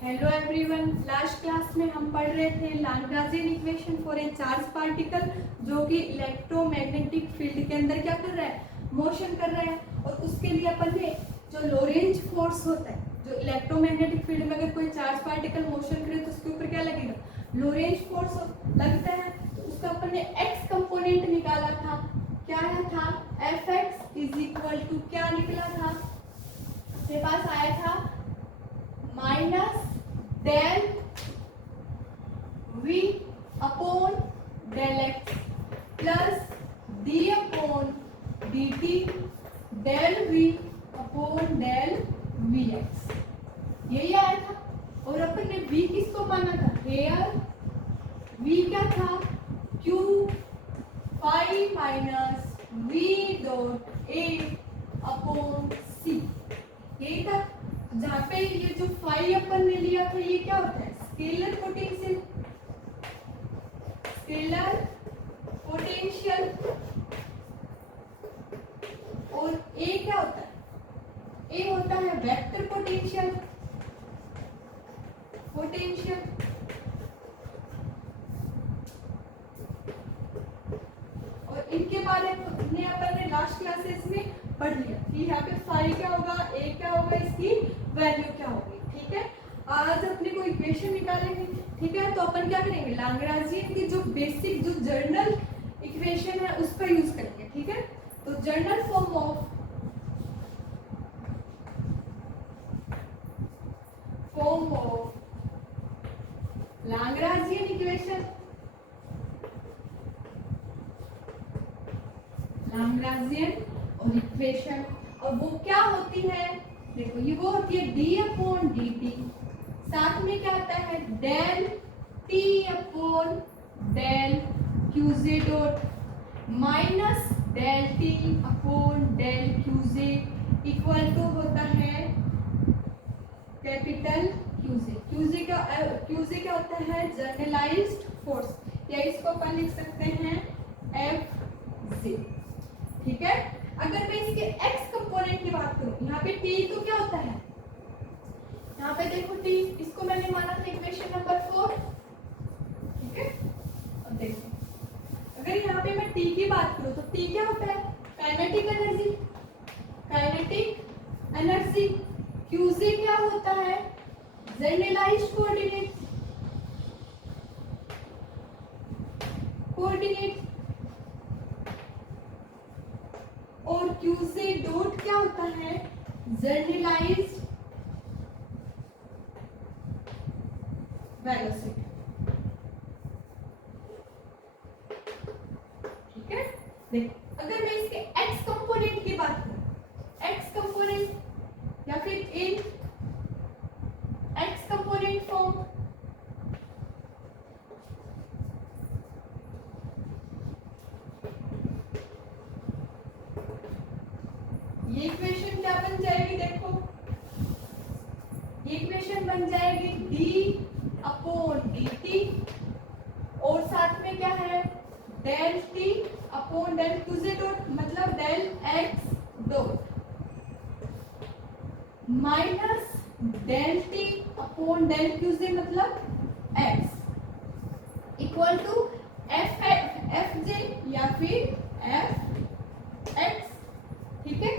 Hello everyone, last class में हम पढ़ रहे थे Lagrangian equation for a charge particle जो कि इलेक्ट्रोमैग्नेटिक फील्ड के अंदर क्या कर रहा है, मोशन कर रहा है। और उसके लिए अपन ने जो लोरेंज फोर्स होता है, जो इलेक्ट्रोमैग्नेटिक फील्ड में अगर कोई चार्ज पार्टिकल मोशन करे तो उसके ऊपर क्या लगेगा, लोरेंज फोर्स लगता है। तो उसका अपन ने एक्स कंपोनेंट निकाला था, क्या था, f x is equal to क्या निकला था, मेरे पास आया था minus del v upon del x plus d upon d t del v upon del v x, यही आया था। और अपन ने v किसको माना था, हेयर v क्या था, q phi minus v dot a upon c, यही था। जहाँ पे ये जो फाई अपन ने लिया था ये क्या होता है, स्केलर पोटेंशियल, स्केलर पोटेंशियल। और ए क्या होता है, ए होता है वेक्टर पोटेंशियल, पोटेंशियल। और इनके बारे में अपन ने लास्ट क्लासेस में पढ़ लिया कि यहाँ पे फाई क्या होगा, ए क्या होगा, इसकी वैल्यू क्या होगी। ठीक है, आज अपने को इक्वेशन निकालेंगे। ठीक है, तो अपन क्या करेंगे, लाग्रांजियन की जो बेसिक जो जर्नल इक्वेशन है उसका यूज करेंगे। ठीक है, तो journal form of Lagrangian equation, Lagrangian और इक्वेशन, और वो क्या होती है, देखो ये वो होती है डी अपॉन डी टी, साथ में क्या आता है del t upon del q j dot minus del t upon del q j equal to होता है कैपिटल क्यूजे। क्यूजे क्या होता है, जनरलाइज्ड फोर्स, या इसको अपन लिख सकते हैं एफ जी। ठीक है, अगर मैं इसके x कंपोनेंट की बात करूं, यहाँ पे t तो क्या होता है, यहाँ पे देखो t, इसको मैंने माना था इक्वेशन नंबर 4। ठीक है, अब देखो अगर यहाँ पे मैं t की बात करूं तो t क्या होता है, kinetic energy, kinetic energy. qj क्या होता है, जनरलाइज्ड कोऑर्डिनेट, कोऑर्डिनेट। और qj डॉट क्या होता है, जनरलाइज्ड वेलोसिटी। ठीक है, देखो अगर मैं इसके x कंपोनेंट की बात करूं, x कंपोनेंट या फिर इन x कंपोनेंट फॉर्म, ये इक्वेशन क्या बन जाएगी, देखो ये इक्वेशन बन जाएगी d अपॉन डी टी, और साथ में क्या है del t upon del q j dot, मतलब del x dot minus del t upon del q j मतलब x equal to f j या फिर एफ एक्स। ठीक है,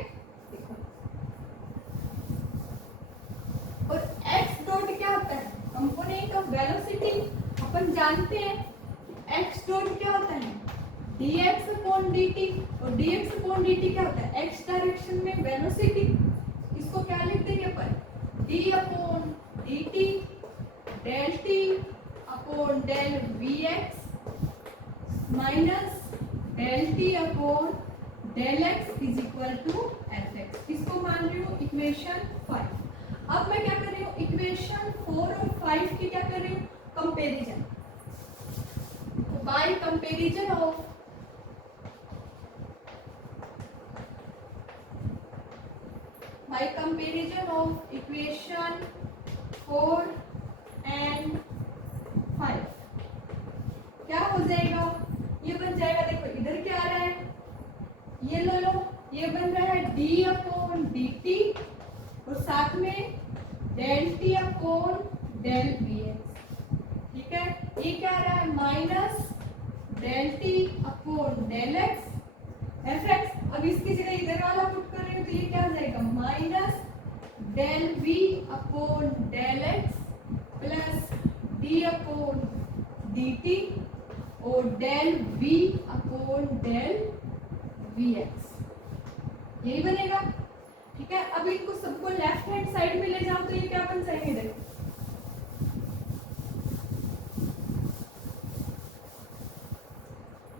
और x डॉट क्या होता है, कंपोनेंट ऑफ वेलोसिटी। अपन जानते हैं x डॉट क्या होता है, dx अपॉन dt, और dx अपॉन dt क्या होता है, x डायरेक्शन में वेलोसिटी। इसको क्या लिख देंगे अपन, d अपॉन dt del t upon del vx minus del t upon del x is equal to fx। इसको मान रही हूँ इक्वेशन 5। अब मैं क्या कर रही हूँ, इक्वेशन 4 और 5 की क्या कर रही हूँ, comparison. By comparison of equation 4 and 5 क्या हो जाएगा, ये बन जाएगा, देखो इधर क्या आ रहा है, ये लो ये बन रहा है d अपॉन dt, और साथ में del t upon del v x. ठीक है, ये क्या आ रहा है minus del t upon del x f x. अब इसकी जगह इधर वाला पुट कर रही हूँ तो ये क्या आ जाएगा minus del v upon del x plus d upon d t और del v upon del v x, यही बनेगा। ठीक है, अब इनको सबको लेफ्ट हैंड साइड में ले जाओ तो ये क्या बन जाएंगे, देखो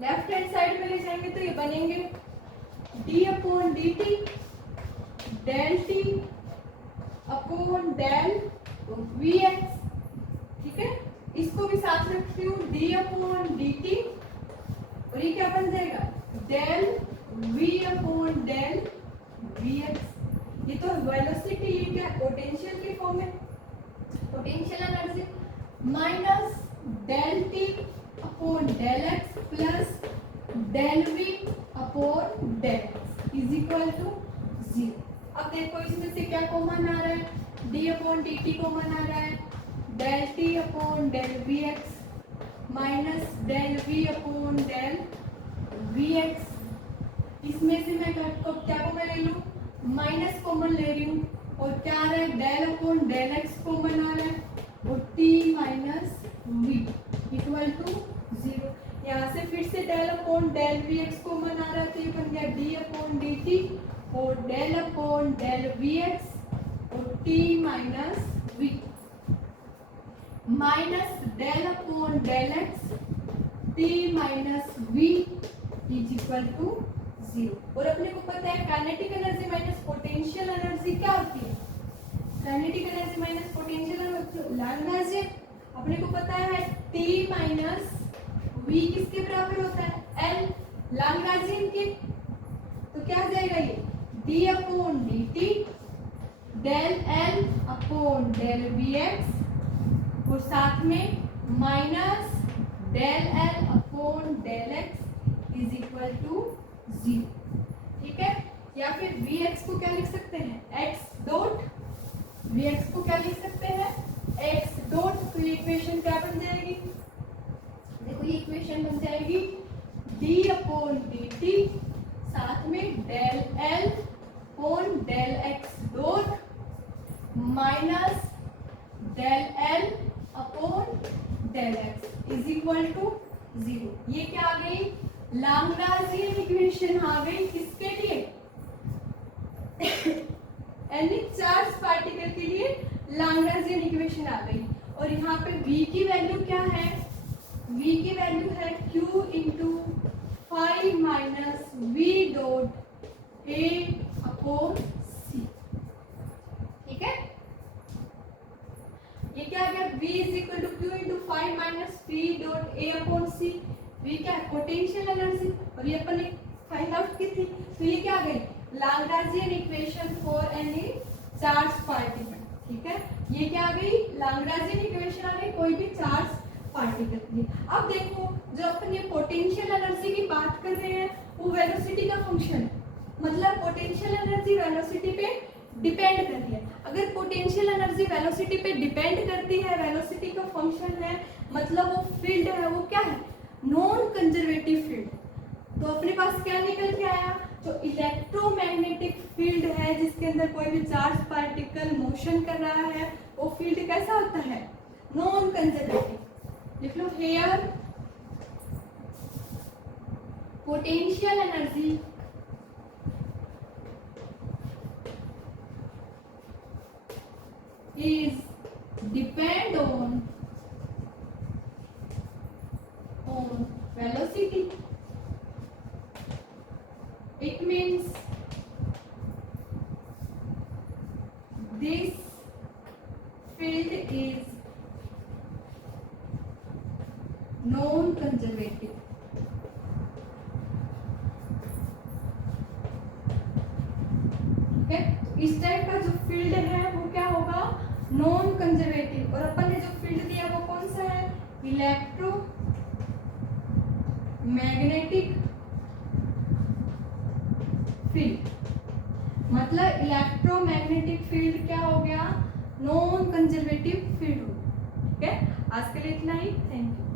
लेफ्ट हैंड साइड में ले जाएंगे तो ये बनेंगे d upon d t del t upon del v x. ठीक है, इसको भी साथ में रखती हूँ डी अपॉन डी टी और ये क्या बन जाएगा del v upon del v x. ये तो वेलोसिटी, ये क्या पोटेंशियल की फॉर्म है, potential energy minus del t upon del x plus del v upon del x is equal to 0। अब देखो इसमें से क्या कॉमन आ रहा है, d upon d t common आ रहा है, del t upon del v x minus del v upon del v x. इसमें से मैं क्या कॉमन ले लूँ, माइनस कॉमन ले रही हूँ और क्या आ रहा है del upon del x common आ रहा है और t minus v equal to 0। यहाँ से फिर से del upon del v x common आ रहा है तो ये बन गया डी अपॉन डी टी और del upon del v x और t minus v minus del upon del x t minus v is equal to 0। और अपने को पता है kinetic energy minus potential energy क्या होती है, kinetic energy minus potential energy lambda अपने को पता है T माइनस V किसके बराबर होता है L लैम्ब्डाजियन के। तो क्या आ जाएगा ये D upon d t del L upon del v x और साथ में minus del L upon del x is equal to 0। ठीक है, या फिर वी एक्स को क्या लिख सकते हैं एक्स डॉट, वी एक्स को क्या लिख सकते हैं एक्स डॉट। तो ये इक्वेशन क्या बन जाएगी, देखो ये इक्वेशन बन जाएगी डी अपॉन डी टी साथ में del l upon del x dot minus del l upon del x is equal to 0। ये क्या आ गई लैम्ब्डाजियन इक्वेशन आ गई किसके लिए एनी चार्ज पार्टिकल के लिए लैम्ब्डाजियन इक्वेशन आ गई। और यहाँ पे v की वैल्यू क्या है, v की वैल्यू है q into 5 minus v dot a upon c. ठीक है, ये क्या आ गया v is equal to q into 5 minus v dot a upon c. v क्या है पोटेंशियल एनर्जी और ये अपन ने फाइंड आउट की थी। तो ये क्या आ गई Lagrangian equation for any charge particle. ठीक है, ये क्या आ गई लैम्ब्डाजियन इक्वेशन आ गई कोई भी चार्ज पार्टिकल के लिए। अब देखो जो अपन ये पोटेंशियल एनर्जी की बात कर रहे हैं वो वेलोसिटी का फंक्शन है, मतलब पोटेंशियल एनर्जी वेलोसिटी पे डिपेंड करती है। अगर पोटेंशियल एनर्जी वेलोसिटी पे डिपेंड करती है, वेलोसिटी का फंक्शन है, मतलब वो फील्ड है वो क्या है नॉन कंजर्वेटिव फील्ड। तो अपने पास क्या निकल के आया, जो इलेक्ट्रोमैग्नेटिक फील्ड है जिसके अंदर कोई भी चार्ज पार्टिकल मोशन कर रहा है वो फील्ड कैसा होता है नॉन कंजर्वेटिव। लिख लो here potential energy is depend on velocity. It means this field is non-conservative. इस टाइप का जो फील्ड है वो क्या होगा नॉन कंजर्वेटिव। और अपन ने जो फील्ड दिया वो कौन सा है इलेक्ट्रो मैग्नेटिक फील्ड। मतलब इलेक्ट्रोमैग्नेटिक फील्ड क्या हो गया नॉन कंजर्वेटिव फील्ड हो गया। ओके, आज के लिए इतना ही, थैंक यू।